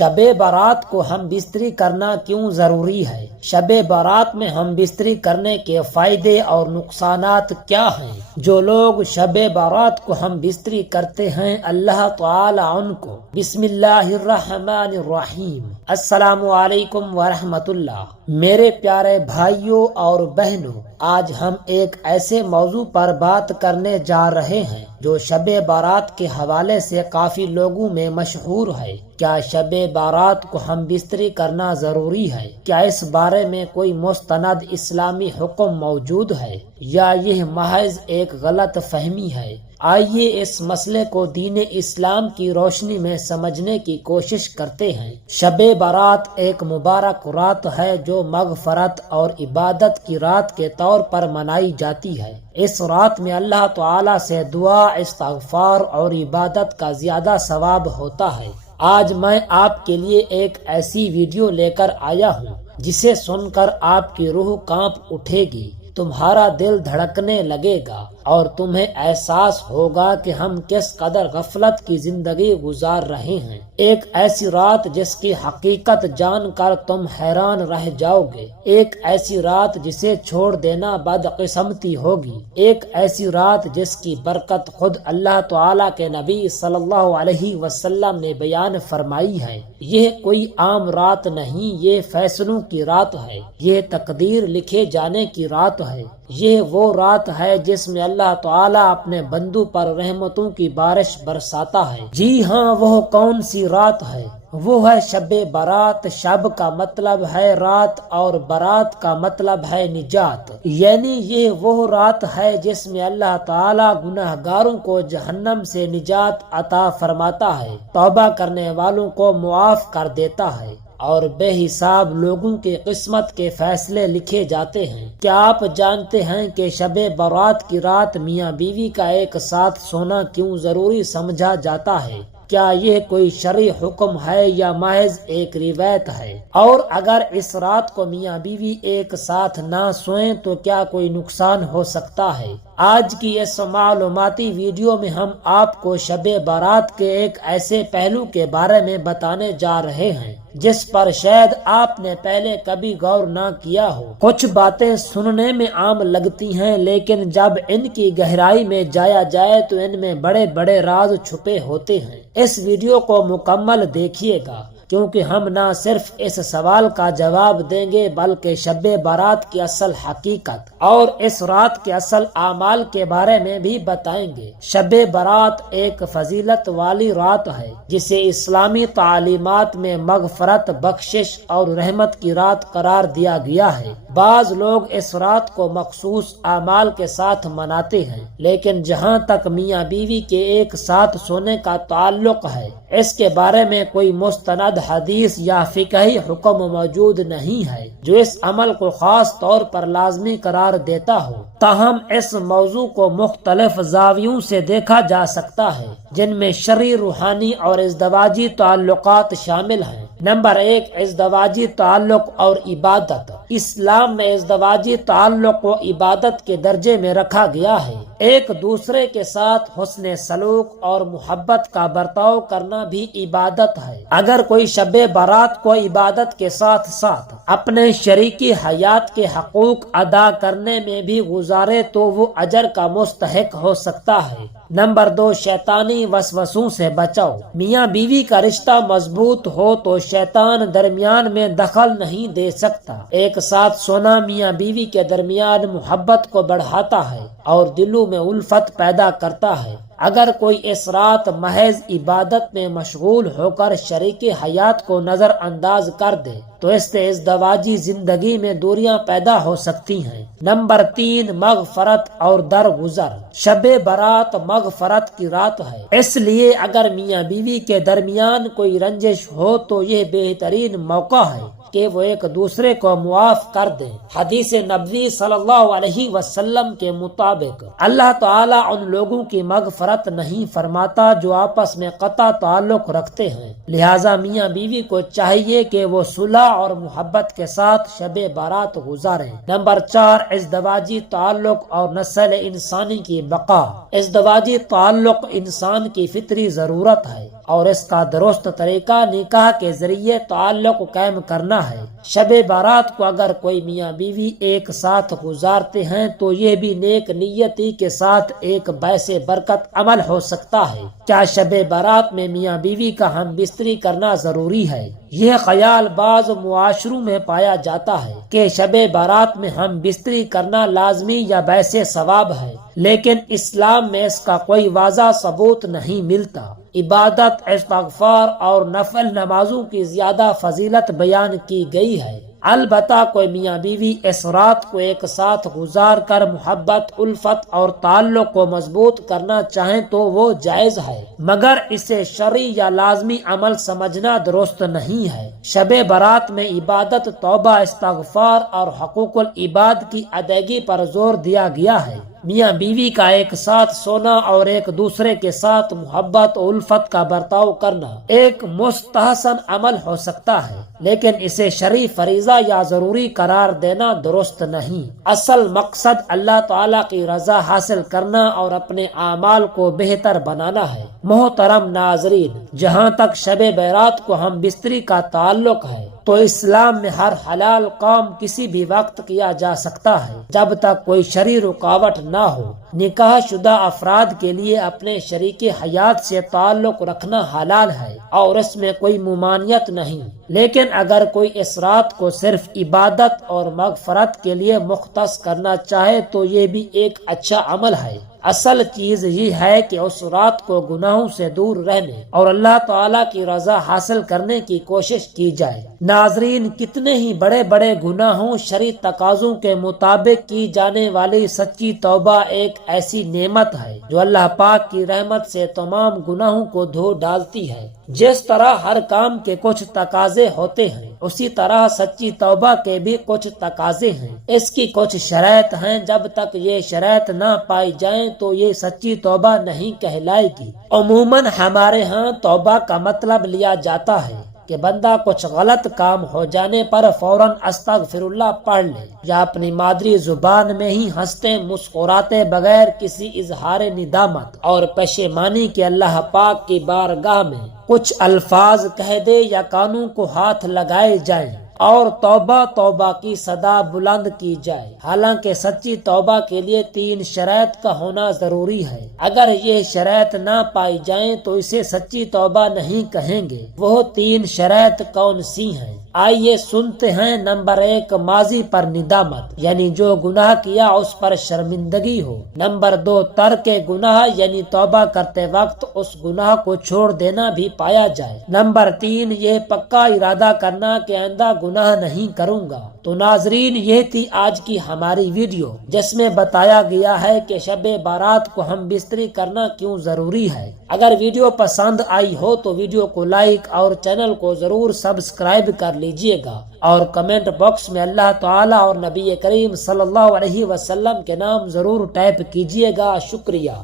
شب برات کو ہم بستری کرنا کیوں ضروری ہے؟ شب برات میں ہم بستری کرنے کے فائدے اور نقصانات کیا ہیں؟ جو لوگ شب برات کو ہم بستری کرتے ہیں اللہ تعالی ان کو بسم اللہ الرحمن الرحیم السلام علیکم ورحمۃ اللہ۔ میرے پیارے بھائیوں اور بہنوں، آج ہم ایک ایسے موضوع پر بات کرنے جا رہے ہیں جو شب برات کے حوالے سے کافی لوگوں میں مشہور ہے۔ کیا شب برات کو ہم بستری کرنا ضروری ہے؟ کیا اس بارے میں کوئی مستند اسلامی حکم موجود ہے یا یہ محض ایک غلط فہمی ہے؟ آئیے اس مسئلے کو دین اسلام کی روشنی میں سمجھنے کی کوشش کرتے ہیں۔ شب برات ایک مبارک رات ہے جو مغفرت اور عبادت کی رات کے طور پر منائی جاتی ہے۔ اس رات میں اللہ تعالی سے دعا، استغفار اور عبادت کا زیادہ ثواب ہوتا ہے۔ آج میں آپ کے لیے ایک ایسی ویڈیو لے کر آیا ہوں جسے سن کر آپ کی روح کانپ اٹھے گی، تمہارا دل دھڑکنے لگے گا اور تمہیں احساس ہوگا کہ ہم کس قدر غفلت کی زندگی گزار رہے ہیں۔ ایک ایسی رات جس کی حقیقت جان کر تم حیران رہ جاؤ گے، ایک ایسی رات جسے چھوڑ دینا بدقسمتی ہوگی، ایک ایسی رات جس کی برکت خود اللہ تعالی کے نبی صلی اللہ علیہ وسلم نے بیان فرمائی ہے۔ یہ کوئی عام رات نہیں، یہ فیصلوں کی رات ہے، یہ تقدیر لکھے جانے کی رات ہے۔ یہ وہ رات ہے جس میں اللہ تعالی اپنے بندوں پر رحمتوں کی بارش برساتا ہے۔ جی ہاں، وہ کون سی رات ہے؟ وہ ہے شب برات۔ شب کا مطلب ہے رات اور برات کا مطلب ہے نجات، یعنی یہ وہ رات ہے جس میں اللہ تعالی گناہ گاروں کو جہنم سے نجات عطا فرماتا ہے، توبہ کرنے والوں کو معاف کر دیتا ہے اور بے حساب لوگوں کی قسمت کے فیصلے لکھے جاتے ہیں۔ کیا آپ جانتے ہیں کہ شب برات کی رات میاں بیوی کا ایک ساتھ سونا کیوں ضروری سمجھا جاتا ہے؟ کیا یہ کوئی شرعی حکم ہے یا محض ایک روایت ہے؟ اور اگر اس رات کو میاں بیوی ایک ساتھ نہ سوئیں تو کیا کوئی نقصان ہو سکتا ہے؟ آج کی اس معلوماتی ویڈیو میں ہم آپ کو شب برات کے ایک ایسے پہلو کے بارے میں بتانے جا رہے ہیں جس پر شاید آپ نے پہلے کبھی غور نہ کیا ہو۔ کچھ باتیں سننے میں عام لگتی ہیں لیکن جب ان کی گہرائی میں جایا جائے تو ان میں بڑے بڑے راز چھپے ہوتے ہیں۔ اس ویڈیو کو مکمل دیکھیے گا کیونکہ ہم نہ صرف اس سوال کا جواب دیں گے بلکہ شب برات کی اصل حقیقت اور اس رات کے اصل اعمال کے بارے میں بھی بتائیں گے۔ شب برات ایک فضیلت والی رات ہے جسے اسلامی تعلیمات میں مغفرت، بخشش اور رحمت کی رات قرار دیا گیا ہے۔ بعض لوگ اس رات کو مخصوص اعمال کے ساتھ مناتے ہیں، لیکن جہاں تک میاں بیوی کے ایک ساتھ سونے کا تعلق ہے اس کے بارے میں کوئی مستند حدیث یا فقہی حکم موجود نہیں ہے جو اس عمل کو خاص طور پر لازمی قرار دیتا ہو۔ تاہم اس موضوع کو مختلف زاویوں سے دیکھا جا سکتا ہے جن میں شرعی، روحانی اور ازدواجی تعلقات شامل ہیں۔ نمبر 1، ازدواجی تعلق اور عبادت۔ اسلام میں ازدواجی تعلق کو عبادت کے درجے میں رکھا گیا ہے۔ ایک دوسرے کے ساتھ حسن سلوک اور محبت کا برتاؤ کرنا بھی عبادت ہے۔ اگر کوئی شب برات کو عبادت کے ساتھ ساتھ اپنے شریکی حیات کے حقوق ادا کرنے میں بھی گزارے تو وہ اجر کا مستحق ہو سکتا ہے۔ نمبر 2، شیطانی وسوسوں سے بچاؤ۔ میاں بیوی کا رشتہ مضبوط ہو تو شیطان درمیان میں دخل نہیں دے سکتا۔ ایک ساتھ سونا میاں بیوی کے درمیان محبت کو بڑھاتا ہے اور دلوں میں الفت پیدا کرتا ہے۔ اگر کوئی اس رات محض عبادت میں مشغول ہو کر شریک حیات کو نظر انداز کر دے تو اس سے ازدواجی زندگی میں دوریاں پیدا ہو سکتی ہیں۔ نمبر 3، مغفرت اور درگزر۔ شب برات مغفرت کی رات ہے، اس لیے اگر میاں بیوی کے درمیان کوئی رنجش ہو تو یہ بہترین موقع ہے کہ وہ ایک دوسرے کو معاف کر دیں۔ حدیث نبوی صلی اللہ علیہ وسلم کے مطابق اللہ تعالیٰ ان لوگوں کی مغفرت نہیں فرماتا جو آپس میں قطع تعلق رکھتے ہیں، لہٰذا میاں بیوی کو چاہیے کہ وہ صلح اور محبت کے ساتھ شب برات گزاریں۔ نمبر 4، ازدواجی تعلق اور نسل انسانی کی بقا۔ ازدواجی تعلق انسان کی فطری ضرورت ہے اور اس کا درست طریقہ نکاح کے ذریعے تعلق قائم کرنا ہے۔ شب بارات کو اگر کوئی میاں بیوی ایک ساتھ گزارتے ہیں تو یہ بھی نیک نیتی کے ساتھ ایک باعث برکت عمل ہو سکتا ہے۔ کیا شب بارات میں میاں بیوی کا ہم بستری کرنا ضروری ہے؟ یہ خیال بعض معاشروں میں پایا جاتا ہے کہ شب بارات میں ہم بستری کرنا لازمی یا باعث ثواب ہے، لیکن اسلام میں اس کا کوئی واضح ثبوت نہیں ملتا۔ عبادت، استغفار اور نفل نمازوں کی زیادہ فضیلت بیان کی گئی ہے۔ البتہ کوئی میاں بیوی اس رات کو ایک ساتھ گزار کر محبت، الفت اور تعلق کو مضبوط کرنا چاہیں تو وہ جائز ہے، مگر اسے شرعی یا لازمی عمل سمجھنا درست نہیں ہے۔ شب برات میں عبادت، توبہ، استغفار اور حقوق العباد کی ادائیگی پر زور دیا گیا ہے۔ میاں بیوی کا ایک ساتھ سونا اور ایک دوسرے کے ساتھ محبت و الفت کا برتاؤ کرنا ایک مستحسن عمل ہو سکتا ہے، لیکن اسے شرعی فریضہ یا ضروری قرار دینا درست نہیں۔ اصل مقصد اللہ تعالیٰ کی رضا حاصل کرنا اور اپنے اعمال کو بہتر بنانا ہے۔ محترم ناظرین، جہاں تک شب برات کو ہم بستری کا تعلق ہے تو اسلام میں ہر حلال کام کسی بھی وقت کیا جا سکتا ہے جب تک کوئی شرعی رکاوٹ نہ ہو۔ نکاح شدہ افراد کے لیے اپنے شریک حیات سے تعلق رکھنا حلال ہے اور اس میں کوئی ممانعت نہیں، لیکن اگر کوئی اس رات کو صرف عبادت اور مغفرت کے لیے مختص کرنا چاہے تو یہ بھی ایک اچھا عمل ہے۔ اصل چیز یہ ہے کہ اس رات کو گناہوں سے دور رہنے اور اللہ تعالیٰ کی رضا حاصل کرنے کی کوشش کی جائے۔ ناظرین، کتنے ہی بڑے بڑے گناہوں شرعی تقاضوں کے مطابق کی جانے والی سچی توبہ ایک ایسی نعمت ہے جو اللہ پاک کی رحمت سے تمام گناہوں کو دھو ڈالتی ہے۔ جس طرح ہر کام کے کچھ تقاضے ہوتے ہیں، اسی طرح سچی توبہ کے بھی کچھ تقاضے ہیں۔ اس کی کچھ شرائط ہیں، جب تک یہ شرائط نہ پائی جائیں تو یہ سچی توبہ نہیں کہلائے گی۔ عموماً ہمارے ہاں توبہ کا مطلب لیا جاتا ہے کہ بندہ کچھ غلط کام ہو جانے پر فوراً استغفر اللہ پڑھ لے، یا اپنی مادری زبان میں ہی ہنستے مسکراتے بغیر کسی اظہار ندامت اور پشیمانی کے اللہ پاک کی بارگاہ میں کچھ الفاظ کہہ دے یا کانوں کو ہاتھ لگائے جائیں اور توبہ توبہ کی صدا بلند کی جائے۔ حالانکہ سچی توبہ کے لیے 3 شرائط کا ہونا ضروری ہے۔ اگر یہ شرائط نہ پائی جائیں تو اسے سچی توبہ نہیں کہیں گے۔ وہ 3 شرائط کون سی ہیں؟ آئیے سنتے ہیں۔ نمبر 1، ماضی پر ندامت، یعنی جو گناہ کیا اس پر شرمندگی ہو۔ نمبر 2، ترک گناہ، یعنی توبہ کرتے وقت اس گناہ کو چھوڑ دینا بھی پایا جائے۔ نمبر 3، یہ پکا ارادہ کرنا کہ آئندہ گناہ نہیں کروں گا۔ تو ناظرین، یہ تھی آج کی ہماری ویڈیو، جس میں بتایا گیا ہے کہ شب بارات کو ہم بستری کرنا کیوں ضروری ہے۔ اگر ویڈیو پسند آئی ہو تو ویڈیو کو لائک اور چینل کو ضرور سبسکرائب کر لیجئے گا، اور کمنٹ باکس میں اللہ تعالیٰ اور نبی کریم صلی اللہ علیہ وسلم کے نام ضرور ٹائپ کیجئے گا۔ شکریہ۔